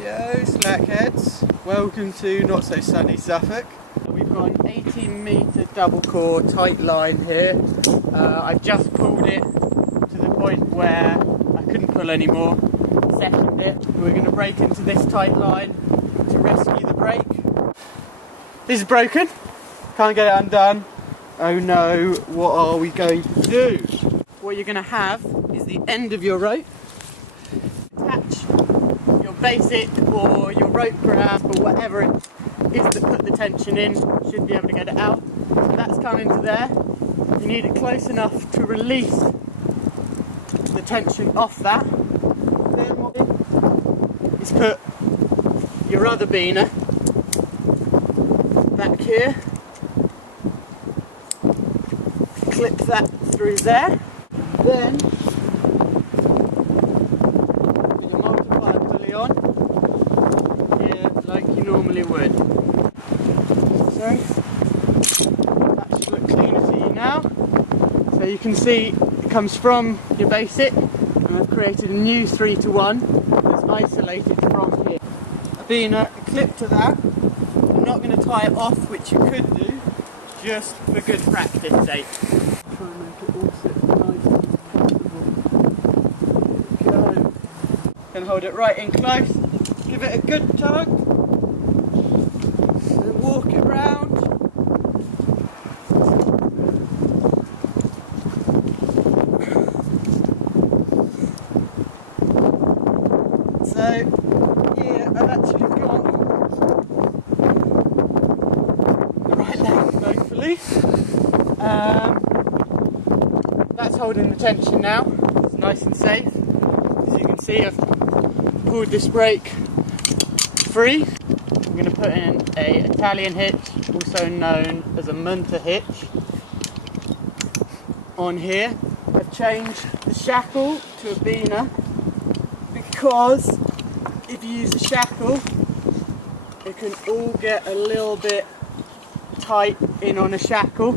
Yo, slackheads. Welcome to not so sunny Suffolk. We've got an 18-metre double core tight line here. I've just pulled it to the point where I couldn't pull anymore. Second it. We're going to break into this tight line to rescue the brake. This is broken. Can't get it undone. Oh no, what are we going to do? What you're going to have is the end of your rope. Attach your basic or your rope grab or whatever it is that put the tension in. Should be able to get it out. So that's coming to there. You need it close enough to release the tension off that. Then what you do is put your other beaner back here. Clip that through there. Then with your multiplier pulley on here like you normally would. So that should look cleaner to you now. So you can see it comes from your basic, and I've created a new 3-to-1 that's isolated from here. A beaner, a clip to that. I'm not going to tie it off, which you could do, just for good practice sake. Try and make it all sit nice and comfortable. There we go. Then hold it right in close, give it a good tug, then walk it round. So here I've actually got the right leg, hopefully. That's holding the tension now. It's nice and safe. As you can see, I've pulled this brake free. I'm going to put in an Italian hitch, also known as a Munter hitch, on here. I've changed the shackle to a beaner because if you use a shackle, it can all get a little bit tight in on a shackle.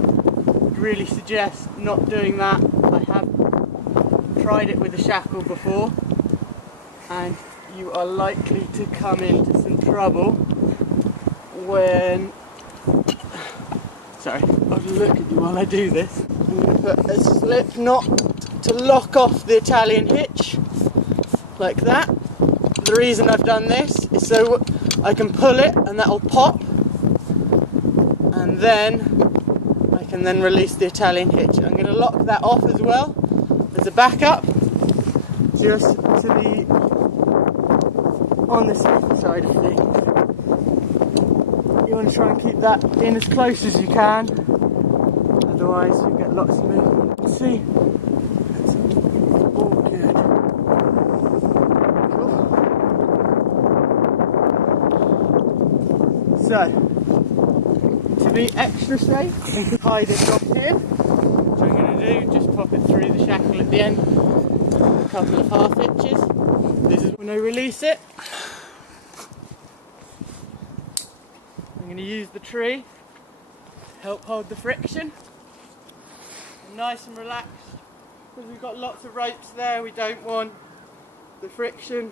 I'd really suggest not doing that. I have tried it with a shackle before, and you are likely to come into some trouble when... Sorry, I'll look at you while I do this. I'm going to put a slip knot to lock off the Italian hitch, like that. The reason I've done this is so I can pull it and that'll pop, and then I can then release the Italian hitch. I'm going to lock that off as well as a backup, just to be on the safer side of things. You want to try and keep that in as close as you can, otherwise you get lots of movement. See, it's all good. Cool. So, to be extra safe, you can tie this off here. What I'm going to do, just pop it through the shackle at the end, a couple of half hitches. This is when I release it. I'm going to use the tree to help hold the friction. I'm nice and relaxed, because we've got lots of ropes there. We don't want the friction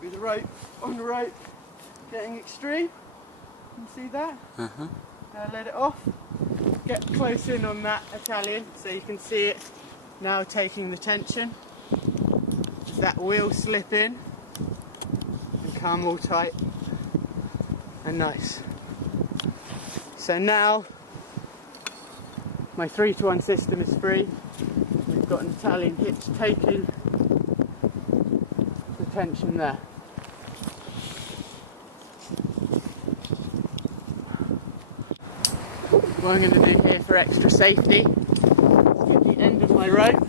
with the rope on the rope getting extreme. You see that? Now let it off. Get close in on that Italian so you can see it now taking the tension. That will slip in and come all tight and nice. So now my 3-to-1 system is free. We've got an Italian hitch taking the tension there. What I'm going to do here for extra safety is get the end of my rope,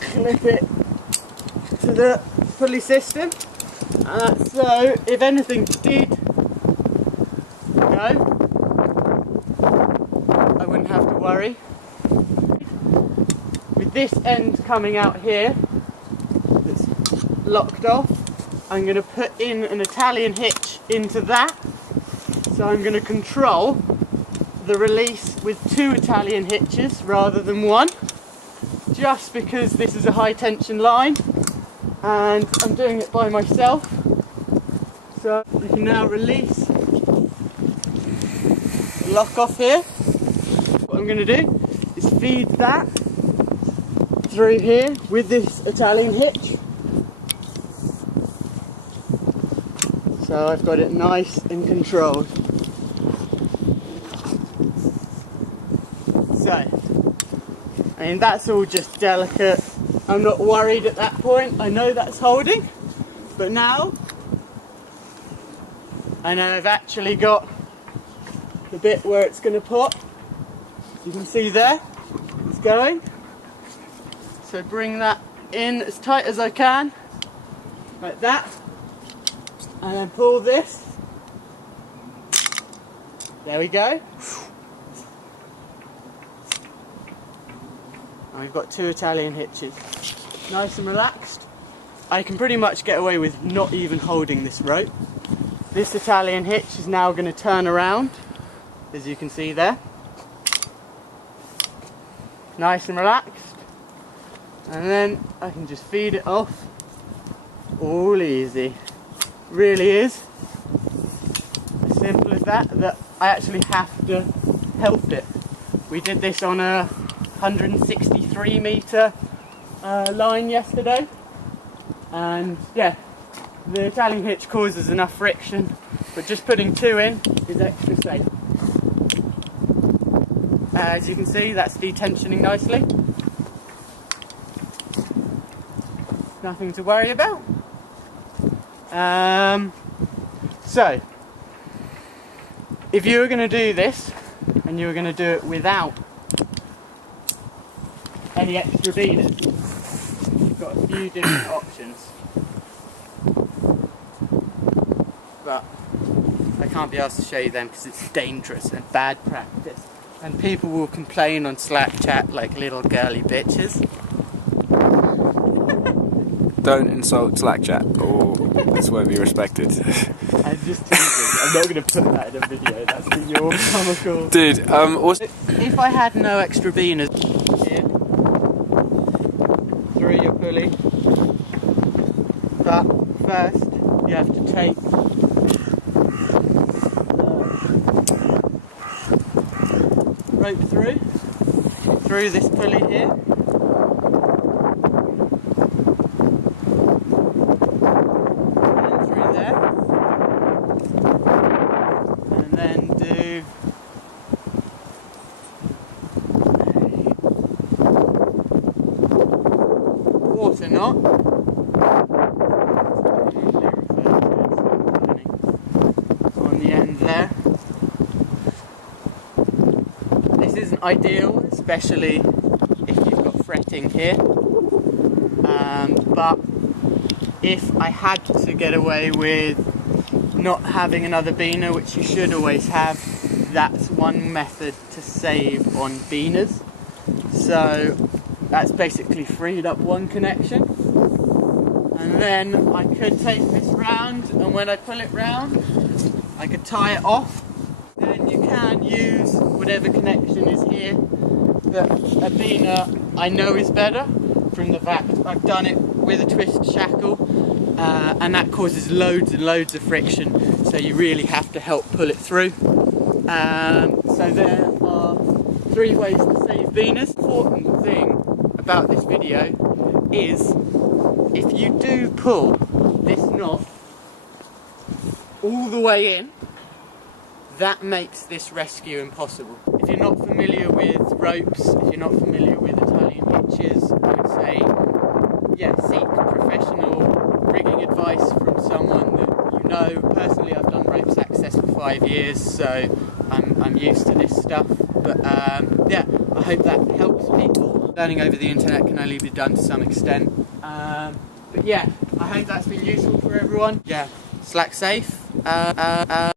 clip it to the pulley system, and that's so if anything did go, I wouldn't have to worry. With this end coming out here that's locked off, I'm going to put in an Italian hitch into that. So I'm going to control the release with 2 Italian hitches rather than 1, just because this is a high tension line and I'm doing it by myself. So you can now release the lock off here. What I'm going to do is feed that through here with this Italian hitch. So I've got it nice and controlled. So, I mean, that's all just delicate. I'm not worried at that point. I know that's holding, but now I know I've actually got the bit where it's going to pop. You can see there, it's going. So bring that in as tight as I can, like that, and then pull this. There we go. And we've got 2 Italian hitches. Nice and relaxed. I can pretty much get away with not even holding this rope. This Italian hitch is now going to turn around, as you can see there. Nice and relaxed. And then I can just feed it off. All easy. Really is. As simple as that, that I actually have to help it. We did this on a 163 metre line yesterday. And yeah, the Italian hitch causes enough friction, but just putting 2 in is extra safe. As you can see, that's detensioning nicely. Nothing to worry about. So, if you were going to do this, and you were going to do it without any extra beaners, you've got a few different options. But I can't be asked to show you them because it's dangerous and bad practice. And people will complain on Slack chat like little girly bitches. Don't insult Slack chat, or this won't be respected. I'm just teasing. I'm not going to put that in a video. That's for your comical. Dude, also... If I had no extra beaners here, through your pulley, but first you have to take rope through this pulley here. And through there. And then do a quarter knot. On the end there. This isn't ideal, especially if you've got fretting here, but if I had to get away with not having another beaner, which you should always have, that's one method to save on beaners. So that's basically freed up one connection, and then I could take this round, and when I pull it round I could tie it off. Then you can use whatever connection is here. But a beaner I know is better from the fact I've done it with a twist shackle, and that causes loads and loads of friction, so you really have to help pull it through. So there are 3 ways to save beaners. The important thing about this video is if you do pull this knot all the way in, that makes this rescue impossible. If you're not familiar with ropes, if you're not familiar with Italian hitches, I would say, yeah, seek professional rigging advice from someone that you know. Personally, I've done ropes access for 5 years, so I'm used to this stuff. But yeah, I hope that helps people. Learning over the internet can only be done to some extent. But yeah, I hope that's been useful for everyone. Yeah, slack safe.